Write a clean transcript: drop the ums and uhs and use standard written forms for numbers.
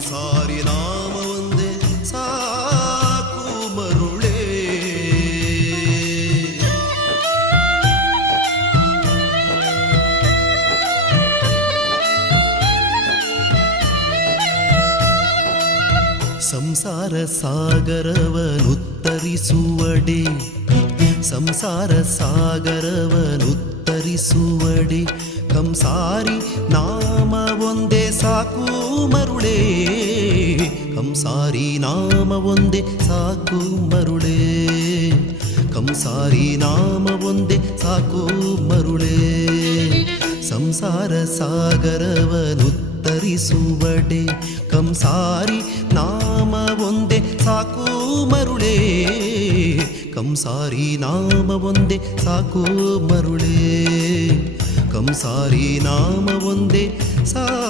ಕಂಸಾರಿ ನಾಮ ಒಂದೇ ಸಾಕು ಮರುಳೇ. ಸಂಸಾರ ಸಾಗರವನುತ್ತರಿಸುವಡೆ, ಸಂಸಾರ ಸಾಗರವನುತ್ತರಿಸುವಡೆ, ಕಂಸಾರಿ ನಾಮ ಒಂದೇ ಸಾಕು ಮರುಳೇ. ಕಂಸಾರಿ ನಾಮ ಒಂದೇ ಸಾಕು ಮರುಳೇ. ಕಂಸಾರಿ ನಾಮ ಒಂದೇ ಸಾಕು ಮರುಳೇ. ಸಂಸಾರ ಸಾಗರವನುತ್ತರಿಸುವಡೆ, ಕಂಸಾರಿ ನಾಮ ಒಂದೇ ಸಾಕು ಮರುಳೇ. ಕಂಸಾರಿ ನಾಮ ಒಂದೇ ಸಾಕು ಮರುಳೇ. ಕಂಸಾರಿ ನಾಮ ಒಂದೇ ಸಾಕು